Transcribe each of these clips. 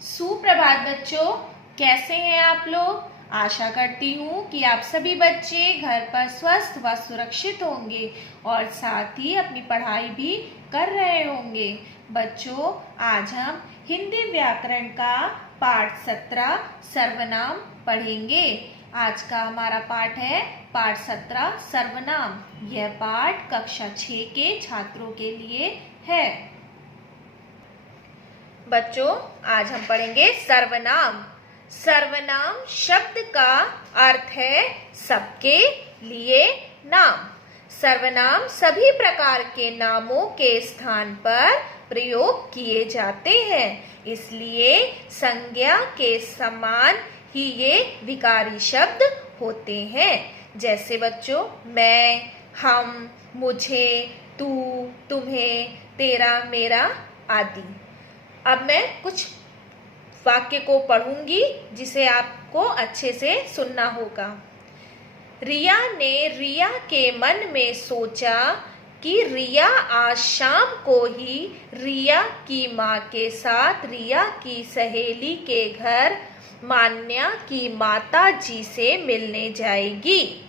सुप्रभात बच्चों, कैसे हैं आप लोग। आशा करती हूँ कि आप सभी बच्चे घर पर स्वस्थ व सुरक्षित होंगे और साथ ही अपनी पढ़ाई भी कर रहे होंगे। बच्चों, आज हम हिंदी व्याकरण का पाठ 17 सर्वनाम पढ़ेंगे। आज का हमारा पाठ है पाठ 17 सर्वनाम। यह पाठ कक्षा 6 के छात्रों के लिए है। बच्चों, आज हम पढ़ेंगे सर्वनाम। सर्वनाम शब्द का अर्थ है सबके लिए नाम। सर्वनाम सभी प्रकार के नामों के स्थान पर प्रयोग किए जाते हैं, इसलिए संज्ञा के समान ही ये विकारी शब्द होते हैं। जैसे बच्चों, मैं, हम, मुझे, तू, तुम्हें, तेरा, मेरा आदि। अब मैं कुछ वाक्य को पढ़ूंगी जिसे आपको अच्छे से सुनना होगा। रिया ने रिया के मन में सोचा कि रिया आज शाम को ही रिया की माँ के साथ रिया की सहेली के घर मान्या की माता जी से मिलने जाएगी।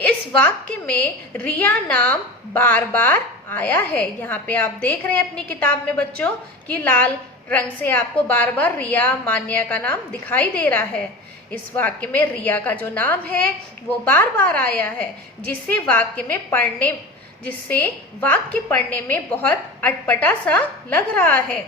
इस वाक्य में रिया नाम बार बार आया है। यहाँ पे आप देख रहे हैं अपनी किताब में बच्चों कि लाल रंग से आपको बार बार रिया मान्या का नाम दिखाई दे रहा है। इस वाक्य में रिया का जो नाम है वो बार बार आया है, जिससे वाक्य पढ़ने में बहुत अटपटा सा लग रहा है।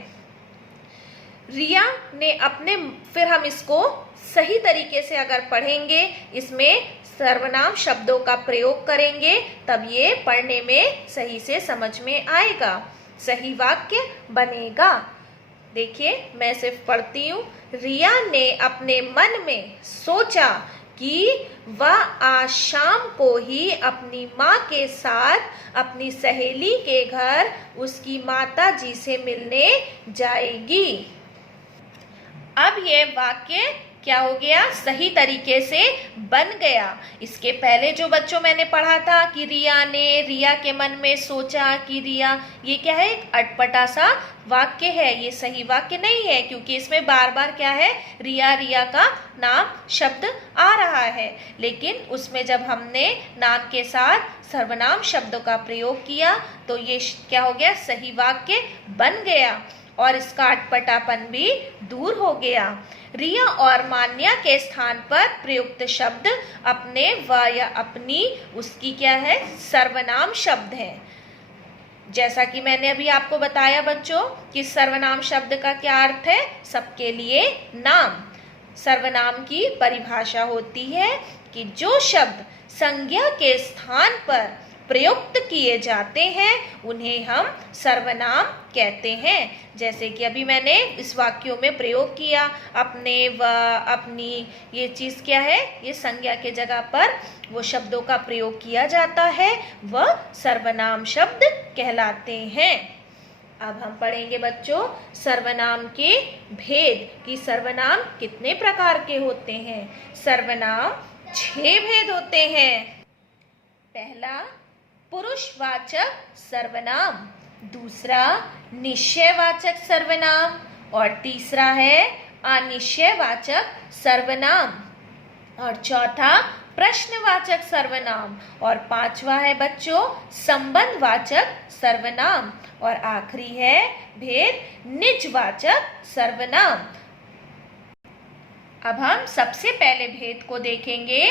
रिया ने फिर हम इसको सही तरीके से अगर पढ़ेंगे, इसमें सर्वनाम शब्दों का प्रयोग करेंगे, तब ये पढ़ने में सही से समझ में आएगा, सही वाक्य बनेगा। देखिए, मैं सिर्फ पढ़ती हूँ। रिया ने अपने मन में सोचा कि वह आज शाम को ही अपनी माँ के साथ अपनी सहेली के घर उसकी माता जी से मिलने जाएगी। अब ये वाक्य क्या हो गया, सही तरीके से बन गया। इसके पहले जो बच्चों मैंने पढ़ा था कि रिया ने रिया के मन में सोचा कि रिया, ये क्या है, एक अटपटा सा वाक्य है, ये सही वाक्य नहीं है, क्योंकि इसमें बार बार क्या है, रिया रिया का नाम शब्द आ रहा है। लेकिन उसमें जब हमने नाम के साथ सर्वनाम शब्दों का प्रयोग किया तो ये क्या हो गया, सही वाक्य बन गया और इसका अटपटापन भी दूर हो गया। रिया और मान्या के स्थान पर प्रयुक्त शब्द अपने व या अपनी, उसकी क्या है, सर्वनाम शब्द है। जैसा कि मैंने अभी आपको बताया बच्चों कि सर्वनाम शब्द का क्या अर्थ है, सबके लिए नाम। सर्वनाम की परिभाषा होती है कि जो शब्द संज्ञा के स्थान पर प्रयुक्त किए जाते हैं उन्हें हम सर्वनाम कहते हैं। जैसे कि अभी मैंने इस वाक्यों में प्रयोग किया, अपने व अपनी, ये चीज क्या है, ये संज्ञा के जगह पर वो शब्दों का प्रयोग किया जाता है, वह सर्वनाम शब्द कहलाते हैं। अब हम पढ़ेंगे बच्चों सर्वनाम के भेद कि सर्वनाम कितने प्रकार के होते हैं। सर्वनाम 6 भेद होते हैं। पहला, पुरुषवाचक सर्वनाम, दूसरा निश्चयवाचक सर्वनाम और तीसरा है अनिश्चयवाचक सर्वनाम और चौथा प्रश्नवाचक सर्वनाम और पांचवा है बच्चों संबंधवाचक सर्वनाम और आखिरी है भेद निजवाचक सर्वनाम। अब हम सबसे पहले भेद को देखेंगे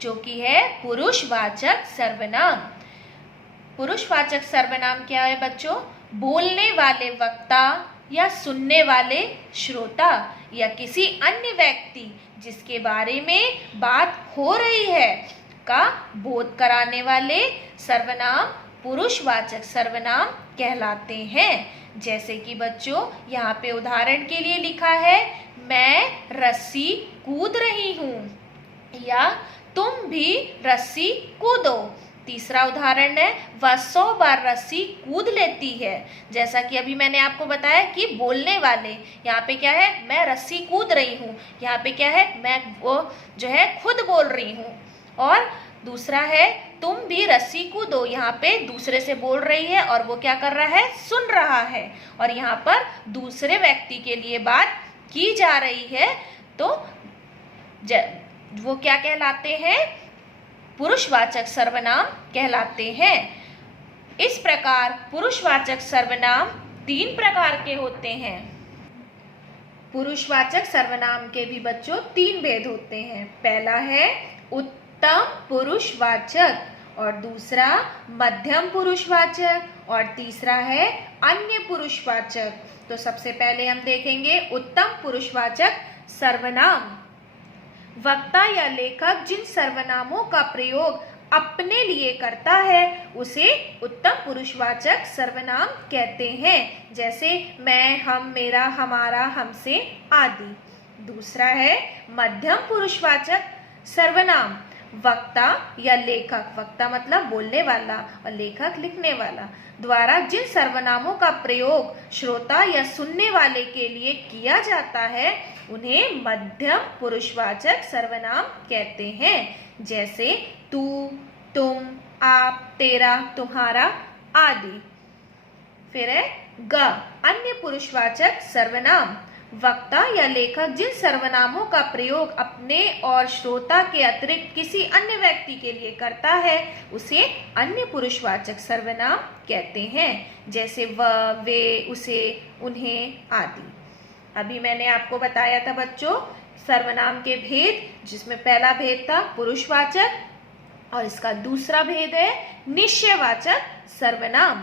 जो कि है पुरुषवाचक सर्वनाम। पुरुषवाचक सर्वनाम क्या है बच्चों, बोलने वाले वक्ता या सुनने वाले श्रोता या किसी अन्य व्यक्ति जिसके बारे में बात हो रही है का बोध कराने वाले सर्वनाम पुरुषवाचक सर्वनाम कहलाते हैं। जैसे कि बच्चों यहाँ पे उदाहरण के लिए लिखा है, मैं रस्सी कूद रही हूँ या तुम भी रस्सी कूदो। तीसरा उदाहरण है, वह 100 बार रस्सी कूद लेती है। जैसा कि अभी मैंने आपको बताया कि बोलने वाले, यहाँ पे क्या है, मैं रस्सी कूद रही हूँ, यहाँ पे क्या है, मैं वो जो है खुद बोल रही हूँ। और दूसरा है, तुम भी रस्सी कूदो, यहाँ पे दूसरे से बोल रही है और वो क्या कर रहा है, सुन रहा है और यहाँ पर दूसरे व्यक्ति के लिए बात की जा रही है तो वो क्या कहलाते हैं? पुरुषवाचक सर्वनाम कहलाते हैं। इस प्रकार पुरुषवाचक सर्वनाम 3 प्रकार के होते हैं। पुरुषवाचक सर्वनाम के भी बच्चों 3 भेद होते हैं। पहला है उत्तम पुरुषवाचक और दूसरा मध्यम पुरुषवाचक और तीसरा है अन्य पुरुषवाचक। तो सबसे पहले हम देखेंगे उत्तम पुरुषवाचक सर्वनाम। वक्ता या लेखक जिन सर्वनामों का प्रयोग अपने लिए करता है उसे उत्तम पुरुषवाचक सर्वनाम कहते हैं, जैसे मैं, हम, मेरा, हमारा, हमसे आदि। दूसरा है मध्यम पुरुषवाचक सर्वनाम। वक्ता या लेखक, वक्ता मतलब बोलने वाला और लेखक लिखने वाला, द्वारा जिन सर्वनामों का प्रयोग श्रोता या सुनने वाले के लिए किया जाता है उन्हें मध्यम पुरुषवाचक सर्वनाम कहते हैं, जैसे तू, तुम, आप, तेरा, तुम्हारा आदि। फिर है ग, अन्य पुरुषवाचक सर्वनाम। वक्ता या लेखक जिन सर्वनामों का प्रयोग अपने और श्रोता के अतिरिक्त किसी अन्य व्यक्ति के लिए करता है उसे अन्य पुरुषवाचक सर्वनाम कहते हैं, जैसे वह, वे, उसे, उन्हें आदि। अभी मैंने आपको बताया था बच्चों सर्वनाम के भेद, जिसमें पहला भेद था पुरुषवाचक और इसका दूसरा भेद है निश्चयवाचक सर्वनाम।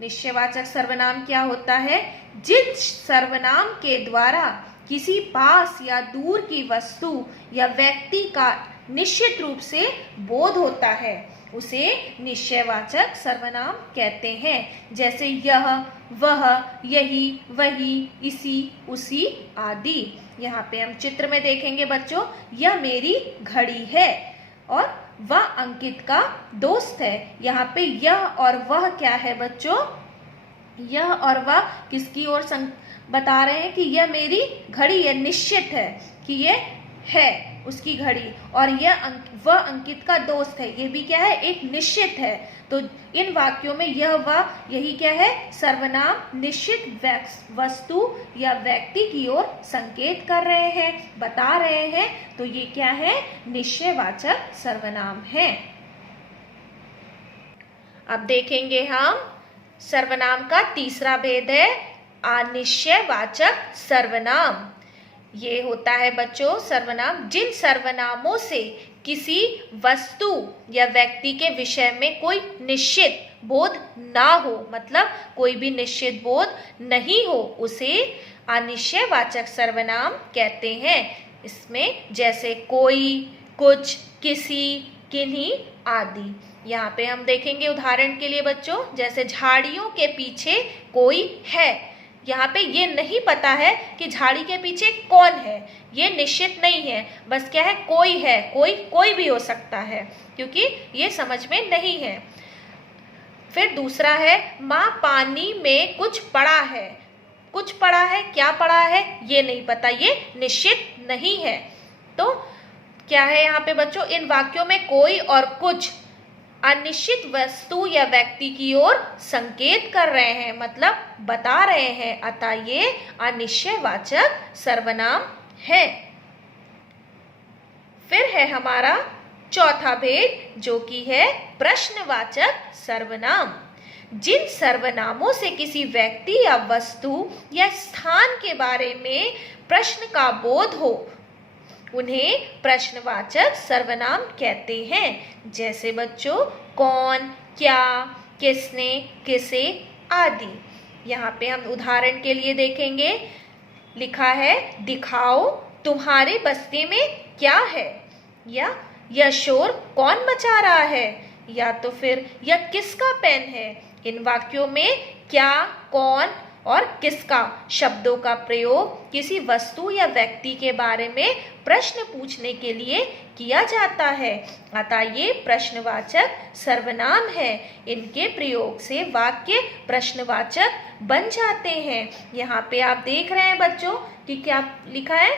निश्चयवाचक सर्वनाम क्या होता है? जिस सर्वनाम के द्वारा किसी पास या दूर की वस्तु या व्यक्ति का निश्चित रूप से बोध होता है उसे निश्चयवाचक सर्वनाम कहते हैं, जैसे यह, वह, यही, वही, इसी, उसी आदि। यहाँ पे हम चित्र में देखेंगे बच्चों, यह मेरी घड़ी है और वह अंकित का दोस्त है। यहाँ पे यह और वह क्या है बच्चों? यह और वह किसकी ओर बता रहे हैं कि यह मेरी घड़ी है, निश्चित है कि यह है उसकी घड़ी, और वह अंकित का दोस्त है, ये भी क्या है? एक निश्चित है। तो इन वाक्यों में यह, वह, यही क्या है? सर्वनाम निश्चित वस्तु या व्यक्ति की ओर संकेत कर रहे हैं, बता रहे हैं, तो ये क्या है? निश्चयवाचक सर्वनाम है। अब देखेंगे हम सर्वनाम का तीसरा भेद है अनिश्चयवाचक सर्वनाम। ये होता है बच्चों सर्वनाम जिन सर्वनामों से किसी वस्तु या व्यक्ति के विषय में कोई निश्चित बोध ना हो, मतलब कोई भी निश्चित बोध नहीं हो, उसे अनिश्चयवाचक सर्वनाम कहते हैं। इसमें जैसे कोई, कुछ, किसी, किन्हीं आदि। यहाँ पे हम देखेंगे उदाहरण के लिए बच्चों, जैसे झाड़ियों के पीछे कोई है। यहाँ पे ये नहीं पता है कि झाड़ी के पीछे कौन है, ये निश्चित नहीं है, बस क्या है? कोई है, कोई भी हो सकता है, क्योंकि ये समझ में नहीं है। फिर दूसरा है माँ पानी में कुछ पड़ा है। कुछ पड़ा है, क्या पड़ा है ये नहीं पता, ये निश्चित नहीं है। तो क्या है यहाँ पे बच्चों? इन वाक्यों में कोई और कुछ अनिश्चित वस्तु या व्यक्ति की ओर संकेत कर रहे हैं, मतलब बता रहे हैं, अतः ये अनिश्चयवाचक सर्वनाम है। फिर है हमारा चौथा भेद, जो कि है प्रश्नवाचक सर्वनाम। जिन सर्वनामों से किसी व्यक्ति या वस्तु या स्थान के बारे में प्रश्न का बोध हो उन्हें प्रश्नवाचक सर्वनाम कहते हैं, जैसे बच्चों कौन, क्या, किसने, किसे आदि। यहाँ पे हम उदाहरण के लिए देखेंगे, लिखा है दिखाओ तुम्हारे बस्ते में क्या है, या यह शोर कौन मचा रहा है, या तो फिर यह किसका पेन है। इन वाक्यों में क्या, कौन और किसका शब्दों का प्रयोग किसी वस्तु या व्यक्ति के बारे में प्रश्न पूछने के लिए किया जाता है, अतः ये प्रश्नवाचक सर्वनाम है। इनके प्रयोग से वाक्य प्रश्नवाचक बन जाते हैं। यहाँ पे आप देख रहे हैं बच्चों कि क्या लिखा है?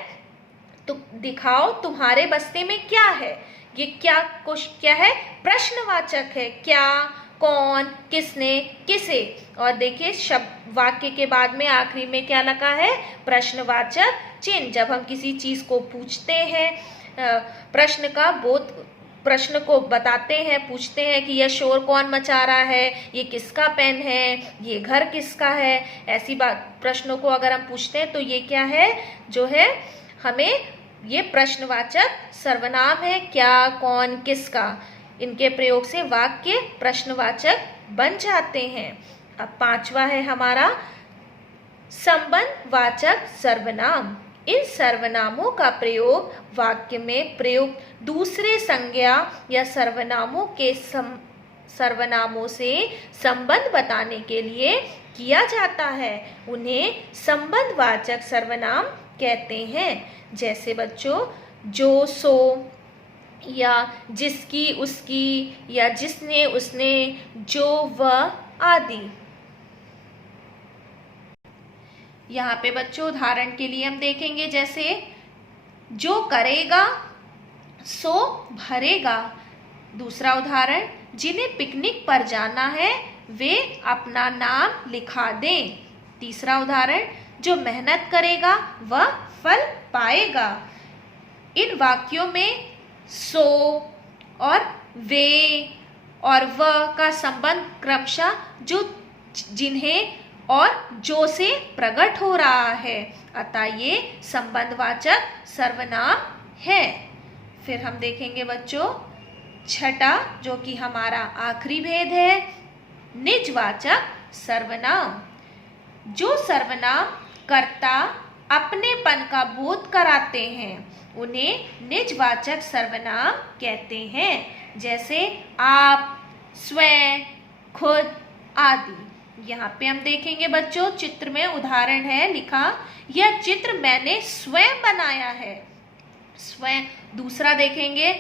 तो दिखाओ तुम्हारे बस्ते में क्या है। ये क्या है? प्रश्नवाचक है। क्या, कौन, किसने, किसे। और देखिए शब्द वाक्य के बाद में आखिरी में क्या लगा है, प्रश्नवाचक चिन्ह। जब हम किसी चीज को पूछते हैं, प्रश्न को बताते हैं, पूछते हैं कि यह शोर कौन मचा रहा है, ये किसका पेन है, ये घर किसका है, ऐसी बात प्रश्नों को अगर हम पूछते हैं तो ये क्या है, जो है हमें ये प्रश्नवाचक सर्वनाम है। क्या, कौन, किसका, इनके प्रयोग से वाक्य प्रश्नवाचक बन जाते हैं। अब पांचवा है हमारा संबंधवाचक सर्वनाम। इन सर्वनामों का प्रयोग वाक्य में प्रयुक्त दूसरे संज्ञा या सर्वनामों से संबंध बताने के लिए किया जाता है। उन्हें संबंधवाचक सर्वनाम कहते हैं। जैसे बच्चों जो, सो, या जिसकी, उसकी, या जिसने, उसने, जो, वह आदि। यहाँ पे बच्चों उदाहरण के लिए हम देखेंगे, जैसे जो करेगा सो भरेगा। दूसरा उदाहरण, जिन्हें पिकनिक पर जाना है वे अपना नाम लिखा दें। तीसरा उदाहरण, जो मेहनत करेगा वह फल पाएगा। इन वाक्यों में सो और वे और वह का संबंध क्रमशः जो, जिन्हें और जो से प्रकट हो रहा है, अतः ये संबंधवाचक सर्वनाम है। फिर हम देखेंगे बच्चों छठा, जो कि हमारा आखिरी भेद है, निजवाचक सर्वनाम। जो सर्वनाम कर्ता अपनेपन का बोध कराते हैं उन्हें निजवाचक सर्वनाम कहते हैं। जैसे आप, स्वयं, खुद आदि। यहाँ पे हम देखेंगे बच्चों चित्र में उदाहरण है लिखा, यह चित्र मैंने स्वयं बनाया है। स्वयं। दूसरा देखेंगे, मैं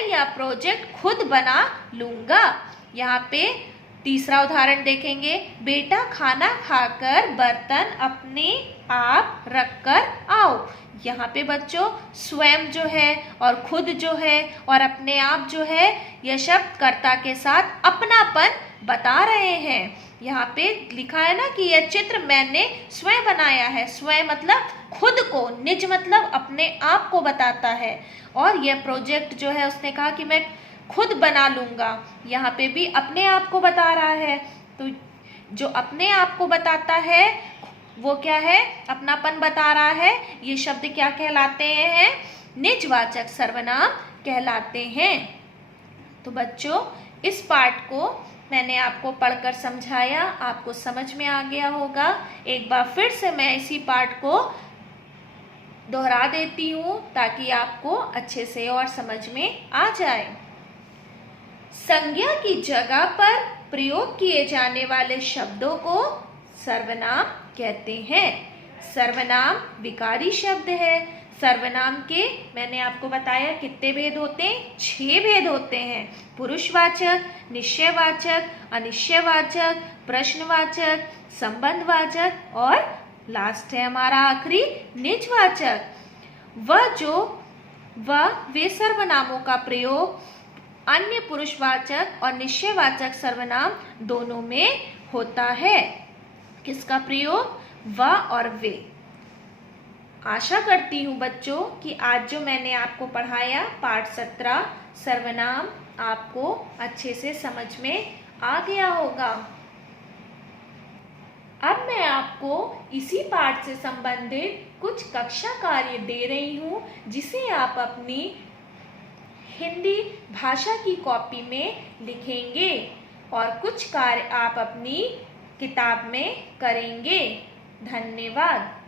यह प्रोजेक्ट खुद बना लूंगा। यहाँ पे तीसरा उदाहरण देखेंगे, बेटा खाना खाकर बर्तन अपने आप रखकर आओ। यहाँ पे बच्चों स्वयं जो है और खुद जो है और अपने आप जो है, यह शब्द कर्ता के साथ अपनापन बता रहे हैं। यहाँ पे लिखा है ना कि यह चित्र मैंने स्वयं बनाया है। स्वयं मतलब खुद को, निज मतलब अपने आप को बताता है। और यह प्रोजेक्ट जो है उसने कहा कि मैं खुद बना लूंगा, यहाँ पे भी अपने आप को बता रहा है। तो जो अपने आप को बताता है वो क्या है, अपनापन बता रहा है। ये शब्द क्या कहलाते हैं, निजवाचक सर्वनाम कहलाते हैं। तो बच्चों इस पाठ को मैंने आपको पढ़कर समझाया, आपको समझ में आ गया होगा। एक बार फिर से मैं इसी पाठ को दोहरा देती हूँ ताकि आपको अच्छे से और समझ में आ जाए। संज्ञा की जगह पर प्रयोग किए जाने वाले शब्दों को सर्वनाम कहते हैं। सर्वनाम विकारी शब्द है। सर्वनाम के मैंने आपको बताया कितने भेद होते हैं, 6 भेद होते हैं। पुरुषवाचक, निश्चयवाचक, अनिश्चयवाचक, प्रश्नवाचक, संबंधवाचक और लास्ट है हमारा आखिरी निजवाचक। वे सर्वनामों का प्रयोग अन्य पुरुषवाचक और निश्चयवाचक सर्वनाम दोनों में होता है। किसका प्रयोग, वह और वे। आशा करती हूँ बच्चों कि आज जो मैंने आपको पढ़ाया पाठ 17 सर्वनाम आपको अच्छे से समझ में आ गया होगा। अब मैं आपको इसी पाठ से संबंधित कुछ कक्षा कार्य दे रही हूँ जिसे आप अपनी हिंदी भाषा की कॉपी में लिखेंगे और कुछ कार्य आप अपनी किताब में करेंगे। धन्यवाद।